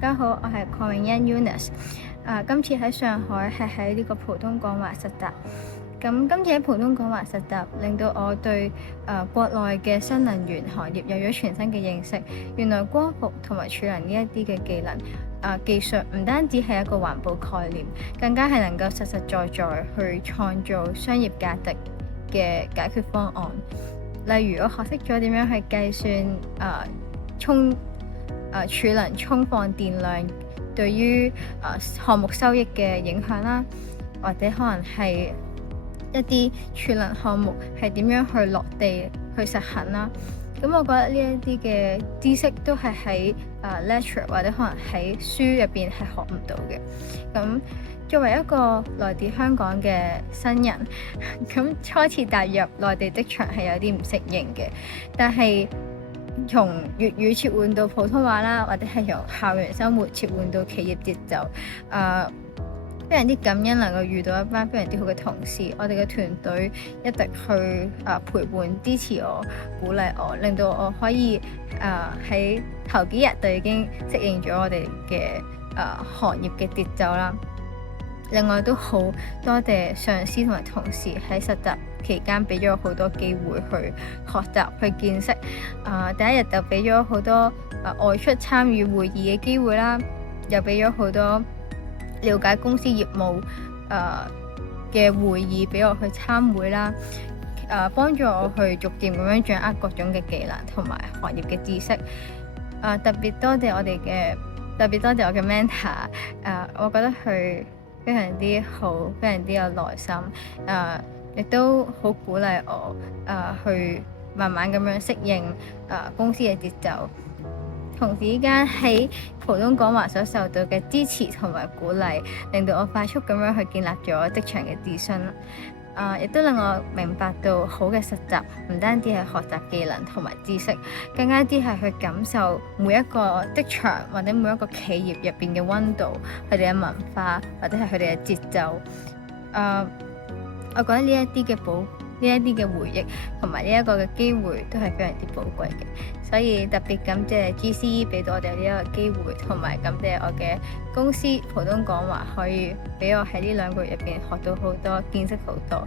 家好，我係鄺永欣 Eunice。今次喺上海係喺呢個普通廣華實習。咁今次喺普通廣華實習，令到我對國內嘅新能源行業有咗全新嘅認識。原來光伏同埋儲能呢一啲嘅技能技術唔單止係一個環保概念，更加係能夠實實在在去創造商業價值嘅解決方案。例如我學識咗點樣去計算儲能充放電量對於項目收益嘅影響啦，或者可能係一啲儲能項目係點樣去落地去實行啦。咁我覺得呢一啲嘅知識都係喺lecture 或者可能喺書入邊係學唔到嘅。咁作為一個來自香港嘅新人，咁初次踏入內地職場係有啲唔適應嘅，但係從粵語切換到普通話啦，或者係由校園生活切換到企業節奏，非常之感恩能夠遇到一班非常之好嘅同事。我哋嘅團隊一直去陪伴支持我、鼓勵我，令到我可以喺頭幾日就已經適應咗我哋嘅行業嘅節奏啦。另外都好多謝上司同埋同事喺實習期間俾咗我好多機會去學習、去見識。第一日就俾咗好多外出參與會議嘅機會啦，又俾咗好多了解公司業務嘅會議俾我去參會啦，幫助我去逐漸咁樣掌握各種嘅技能同埋行業嘅知識。特別多謝我嘅 mentor，我覺得佢非常之好，非常之有耐心，亦都好鼓勵我去慢慢咁樣適應公司嘅節奏。同時間喺普通廣華所受到嘅支持同埋鼓勵，令到我快速咁樣去建立咗職場嘅自信。亦都令我明白到好嘅實習唔單止係學習技能同埋知識，更加之係去感受每一個職場或者每一個企業入邊嘅溫度，佢哋嘅文化或者係佢哋嘅節奏。我覺得呢一啲嘅回憶同埋呢一個嘅機會都係非常之寶貴嘅，所以特別感謝 GCE 俾到我哋呢一個機會，同埋感謝我嘅公司普通廣華可以俾我喺呢2個月入邊學到好多，見識好多。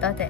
多謝。